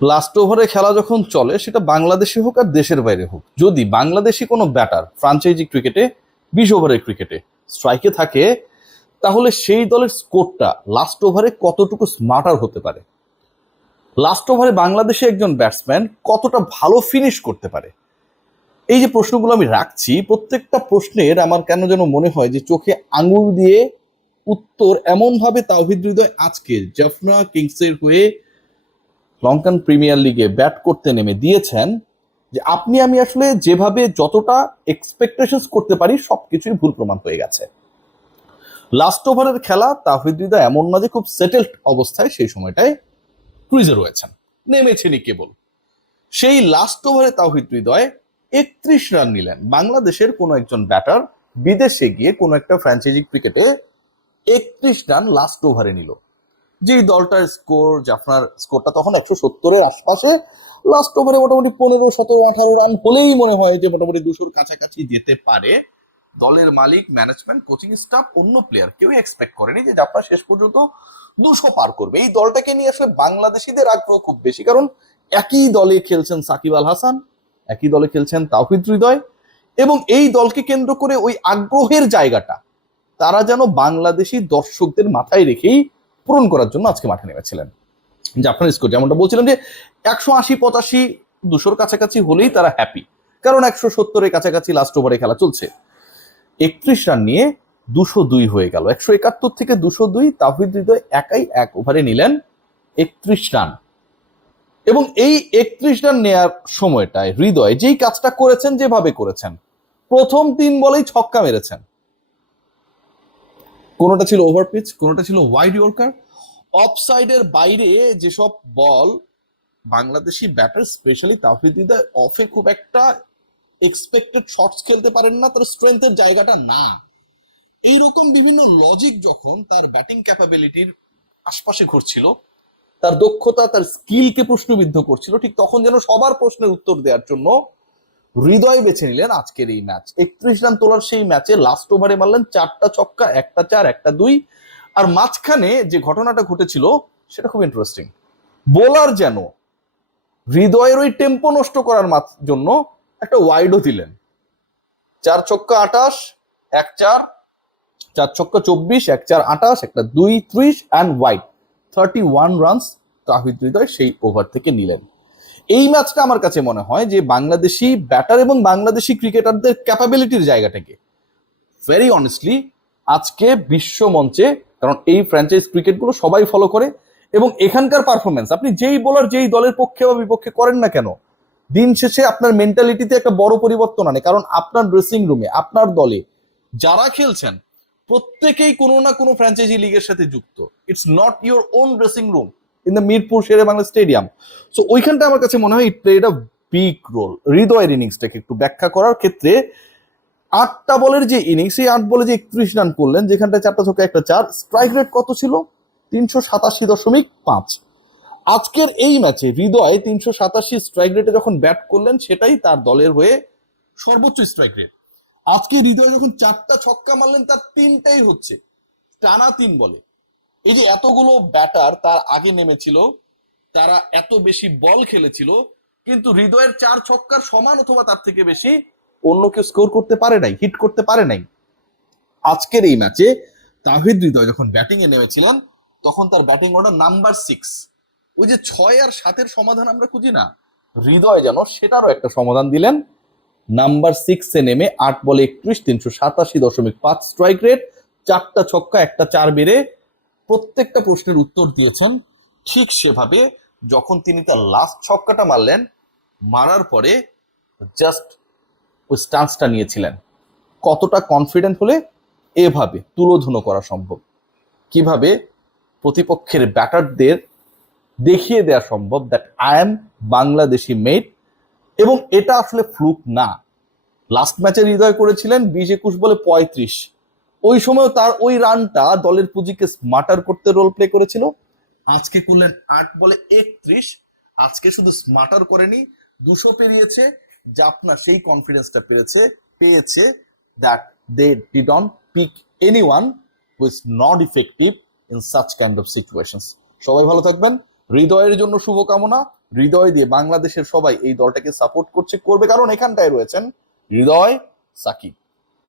Last ওভারে খেলা যখন চলে, সেটা বাংলাদেশে হোক আর দেশের বাইরে হোক, যদি বাংলাদেশি কোনো ব্যাটার ফ্রাঞ্চাইজি ক্রিকেটে 20 ওভারের ক্রিকেটে স্ট্রাইকে থাকে, তাহলে সেই দলের স্কোরটা লাস্ট ওভারে কতটুকু স্মার্টার হতে পারে, লাস্ট ওভারে বাংলাদেশে একজন ব্যাটসম্যান কতটা ভালো ফিনিশ করতে পারে। এই যে প্রশ্নগুলো আমি রাখছি, প্রত্যেকটা প্রশ্নের আমার কেন যেন মনে হয় যে চোখে আঙুল দিয়ে উত্তর এমন ভাবে তাওহিদ হৃদয় আজকে জাফনা কিংসের হয়ে লঙ্কান প্রিমিয়ার লিগে ব্যাট করতে নেমে দিয়েছেন, যে আপনি আমি আসলে যেভাবে যতটা এক্সপেকটেশন করতে পারি সবকিছুই ভুল প্রমাণ হয়ে গেছে। লাস্ট ওভারের খেলা, তাওহিদ হৃদয় এমন না যে খুব সেটেলড অবস্থায় সেই সময়টায় ক্রুইজে রয়েছেন, নেমেছেনই কেবল। সেই লাস্ট ওভারে তাওহিদ হৃদয় 31 রান নিলেন। বাংলাদেশের কোনো একজন ব্যাটার বিদেশে গিয়ে কোনো একটা ফ্র্যাঞ্চাইজি ক্রিকেটে 31 রান লাস্ট ওভারে নিল। যেই দলটার স্কোর, জাফনার স্কোরটা তখন 170-এর আশপাশে, লাস্ট ওভারে মোটামুটি 15, 17, 18 রান হলেই মনে হয় যে মোটামুটি 200-র কাছাকাছি যেতে পারে। দলের মালিক, ম্যানেজমেন্ট, কোচিং স্টাফ, অন্য প্লেয়ার কেউ এক্সপেক্ট করেনি যে জাফনা শেষ পর্যন্ত 200 পার করবে। এই দলটাকে নিয়ে আসলে বাংলাদেশিদের আগ্রহ খুব বেশি, কারণ একই দলে খেলছেন সাকিব আল হাসান, একই দলে খেলছেন তাওহিদ হৃদয়, এবং এই দলকে কেন্দ্র করে ওই আগ্রহের জায়গাটা তারা যেন বাংলাদেশি দর্শকদের মাথায় রেখেই পূরণ করার জন্য আজকে মাঠে নেমেছিলেন। জাফনার স্কোর যেমনটা বলছিলাম যে 180, 85, 200-র কাছাকাছি হলেই তারা হ্যাপি, কারণ 170-এর কাছাকাছি লাস্ট ওভারে খেলা চলছে। 31 রান নিয়ে 202 হয়ে গেল। 171 থেকে 202, তাওহিদ হৃদয় একাই 1 ওভারে নিলেন 31 রান। এবং এই 31 রান নেয়ার সময়টায় হৃদয় যেই কাজটা করেছেন, যেভাবে করেছেন, প্রথম 3 বলেই ছক্কা মেরেছেন। কোনোটা ছিল ওভার পিচ, কোনোটা ছিল ওয়াইড ইয়র্কার। অফ সাইডের বাইরে যেসব বল বাংলাদেশি ব্যাটার স্পেশালি তাওহিদ হৃদয় অফে খুব একটা এক্সপেক্টেড শটস খেলতে পারেন না, তার স্ট্রেংথের জায়গাটা না। এইরকম বিভিন্ন লজিক যখন তার ব্যাটিং ক্যাপাবিলিটির আশপাশে ঘটছিল, তার দক্ষতা, তার স্কিলকে প্রশ্নবিদ্ধ করছিল, ঠিক তখন যেন সবার প্রশ্নের উত্তর দেওয়ার জন্য হৃদয় বেছে নিলেন আজকের এই ম্যাচ। 31 রান তোলার সেই ম্যাচে লাস্ট ওভারে মারলেন 4টা ছক্কা, 1টা 4, 1টা 2। আর মাঝখানে যে ঘটনাটা ঘটেছিল সেটা খুব ইন্টারেস্টিং। বোলার যেন হৃদয়ের ওই টেম্পো নষ্ট করার জন্য একটা ওয়াইডও দিলেন। 4 ছক্কা 28, 1 4, 4 ছক্কা 24, 1 4 28, একটা 2 30 and wide. 31 runs Towhid Hridoy সেই ওভার থেকে নিলেন। এই ম্যাচটা আমার কাছে মনে হয় যে বাংলাদেশি ব্যাটার এবং বাংলাদেশি ক্রিকেটারদের ক্যাপাবিলিটির জায়গাটাকে ভেরি অনেস্টলি আজকে বিশ্ব মঞ্চে, কারণ এই ফ্র্যাঞ্চাইজ ক্রিকেটগুলো সবাই ফলো করে, এবং এখানকার পারফরমেন্স আপনি যেই বোলার যেই দলের পক্ষে বা বিপক্ষে করেন না কেন, দিন শেষে আপনার মেন্টালিটিতে একটা বড় পরিবর্তন আনে। কারণ আপনার ড্রেসিং রুমে, আপনার দলে যারা খেলছেন প্রত্যেকেই কোনো না কোনো ফ্র্যাঞ্চাইজি লিগের সাথে যুক্ত। It's not your own dressing room in the Mirpur Shere Bangla stadium. So ওইখানটা আমার কাছে মনে হয় it played a big role. হৃদয়ের ইনিংসটাকে একটু ব্যাখ্যা করার ক্ষেত্রে, 8টা বলের যে ইনিংস, এই 8 বলে যে 31 রান করলেন, যেখানটা 4টা ছক্কা 1টা 4, স্ট্রাইক রেট কত ছিল? 387.5। আজকের এই ম্যাচে হৃদয় 387 স্ট্রাইক রেটে যখন ব্যাট করলেন, সেটাই তার দলের হয়ে সর্বোচ্চ স্ট্রাইক রেট। আজকে হৃদয় যখন 4টা ছক্কা মারলেন, তার 3টাই হচ্ছে টানা 3 বলে। এই যে এতগুলো ব্যাটার তার আগে নেমেছিল, তারা এত বেশি বল খেলেছিল, কিন্তু হৃদয়ের 4 ছক্কার সমান অথবা তার থেকে বেশি অন্য কেউ স্কোর করতে পারে নাই, হিট করতে পারে নাই। আজকের এই ম্যাচে তাওহিদ হৃদয় যখন ব্যাটিং এ নেমেছিলেন, তখন তার ব্যাটিং অর্ডার নাম্বার 6। ওই যে 6 আর 7-এর সমাধান আমরা খুঁজি না, হৃদয় যেন সেটারও একটা সমাধান দিলেন। নাম্বার 6-এ নেমে 8 বলে 31, 387.5 স্ট্রাইক রেট, 4টা ছক্কা 1টা 4 বেড়ে প্রত্যেকটা প্রশ্নের উত্তর দিয়েছেন ঠিক সেভাবে। যখন তিনি তার লাস্ট ছক্কাটা মারলেন, মারার পরে জাস্ট ওই স্টান্সটা নিয়েছিলেন। কতটা কনফিডেন্ট হলে এভাবে তুলোধুনো করা সম্ভব, কিভাবে প্রতিপক্ষের ব্যাটারদের দেখিয়ে দেওয়া সম্ভব that I am Bangladeshi made. এবং এটা আসলে ফ্লুক না। লাস্ট ম্যাচে হৃদয় করেছিলেন 20-21 বলে 35। ওই সময় তার ওই রানটা দলের পুঁজিকে স্মার্টার করতে রোল প্লে করেছিল। আজকে করলেন 8 বলে 31। আজকে শুধু স্মার্টার করেনি, 200 পেরিয়েছে, যা আপনার সেই কনফিডেন্সটা পেয়েছে that they didn't pick anyone who is not effective in such kind of situations. সবাই ভালো থাকবেন। হৃদয়ের জন্য শুভকামনা। হৃদয় দিয়ে বাংলাদেশের সবাই এই দলটাকে সাপোর্ট করবে, কারণ এখানটায় রয়েছেন হৃদয়, সাকিব।